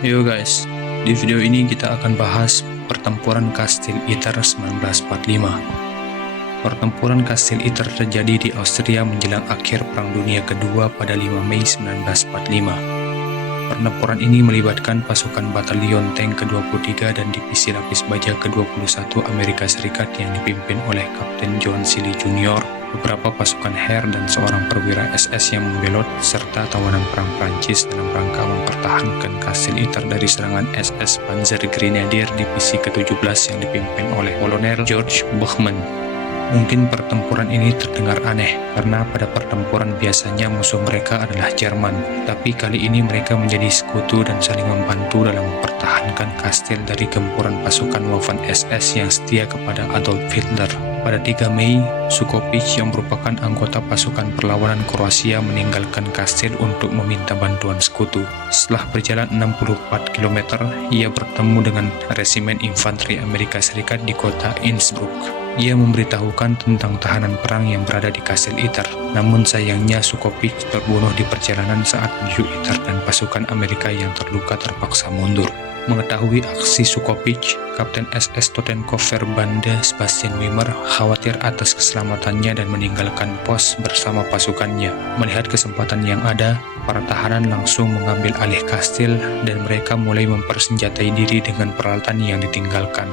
Yo guys, di video ini kita akan bahas pertempuran Kastil Iter 1945. Pertempuran Kastil Iter terjadi di Austria menjelang akhir Perang Dunia Kedua pada 5 Mei 1945. Pertempuran ini melibatkan pasukan Batalion Tank ke-23 dan Divisi Lapis Baja ke-21 Amerika Serikat yang dipimpin oleh Kapten John Seeley Jr., beberapa pasukan HER dan seorang perwira SS yang membelot, serta tawanan perang Prancis dalam rangka mempertahankan Kastil Iter dari serangan SS Panzer Grenadier Divisi ke-17 yang dipimpin oleh Kolonel George Bachmann. Mungkin pertempuran ini terdengar aneh, karena pada pertempuran biasanya musuh mereka adalah Jerman, tapi kali ini mereka menjadi sekutu dan saling membantu dalam mempertahankan kastil dari gempuran pasukan Waffen SS yang setia kepada Adolf Hitler. Pada 3 Mei, Sukovic yang merupakan anggota pasukan perlawanan Kroasia meninggalkan kastil untuk meminta bantuan sekutu. Setelah berjalan 64 km, ia bertemu dengan resimen infanteri Amerika Serikat di kota Innsbruck. Ia memberitahukan tentang tahanan perang yang berada di Kastil Iter. Namun sayangnya Sukovic terbunuh di perjalanan saat menuju Iter dan pasukan Amerika yang terluka terpaksa mundur. Mengetahui aksi Sukovic, Kapten SS Totenkopf Verbande Sebastian Wimmer khawatir atas keselamatannya dan meninggalkan pos bersama pasukannya. Melihat kesempatan yang ada, para tahanan langsung mengambil alih kastil dan mereka mulai mempersenjatai diri dengan peralatan yang ditinggalkan.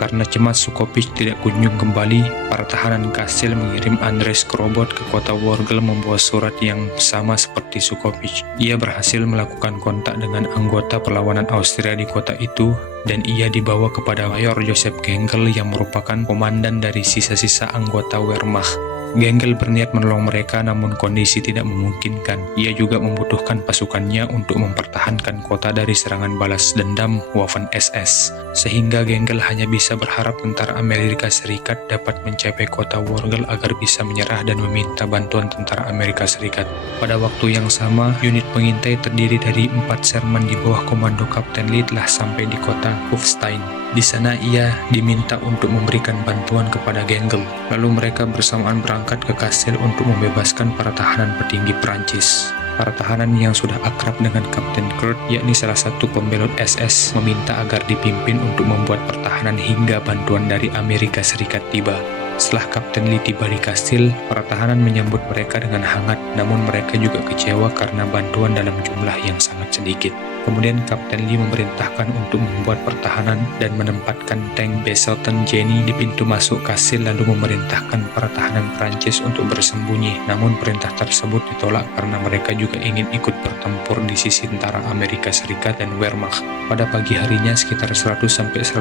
Karena cemas Sukovic tidak kunjung kembali, para tahanan kastil mengirim Andres Krobot ke kota Worgel membawa surat yang sama seperti Sukovic. Ia berhasil melakukan kontak dengan anggota perlawanan Austria di kota itu, dan ia dibawa kepada Mayor Joseph Gengel yang merupakan komandan dari sisa-sisa anggota Wehrmacht. Gengel berniat menolong mereka, namun kondisi tidak memungkinkan. Ia juga membutuhkan pasukannya untuk mempertahankan kota dari serangan balas dendam Waffen SS. Sehingga Gengel hanya bisa berharap tentara Amerika Serikat dapat mencapai kota Worgel agar bisa menyerah dan meminta bantuan tentara Amerika Serikat. Pada waktu yang sama, unit pengintai terdiri dari 4 Sherman di bawah komando Kapten Lee telah sampai di kota Kufstein. Di sana ia diminta untuk memberikan bantuan kepada Gengel. Lalu mereka bersamaan berangkat ke kastil untuk membebaskan para tahanan petinggi Prancis. Para tahanan yang sudah akrab dengan Kapten Kurt, yakni salah satu pembelot SS, meminta agar dipimpin untuk membuat pertahanan hingga bantuan dari Amerika Serikat tiba. Setelah Kapten Lee tiba di kastil, para tahanan menyambut mereka dengan hangat, namun mereka juga kecewa karena bantuan dalam jumlah yang sangat sedikit. Kemudian Kapten Lee memerintahkan untuk membuat pertahanan dan menempatkan tank Beselten Jenny di pintu masuk kastil, lalu memerintahkan para tahanan Prancis untuk bersembunyi. Namun perintah tersebut ditolak karena mereka juga ingin ikut bertempur di sisi tentara Amerika Serikat dan Wehrmacht. Pada pagi harinya sekitar 100-150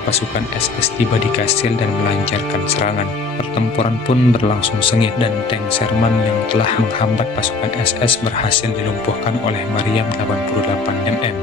pasukan SS tiba di kastil dan melancarkan serangan. Pertempuran pun berlangsung sengit dan tank Sherman yang telah menghambat pasukan SS berhasil dilumpuhkan oleh Mariam 88 mm.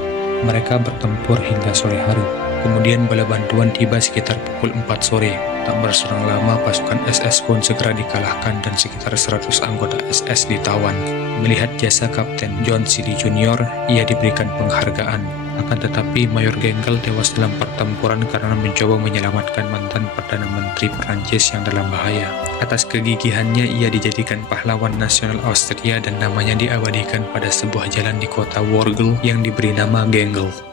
Mereka bertempur hingga sore hari. Kemudian bala bantuan tiba sekitar pukul 4 sore. Tak berselang lama pasukan SS pun segera dikalahkan dan sekitar 100 anggota SS ditawan. Melihat jasa Kapten John Seeley Jr., ia diberikan penghargaan. Akan tetapi Mayor Gengel tewas dalam pertempuran karena mencoba menyelamatkan mantan Perdana Menteri Prancis yang dalam bahaya. Atas kegigihannya ia dijadikan pahlawan nasional Austria dan namanya diabadikan pada sebuah jalan di kota Worgel yang diberi nama Gengel.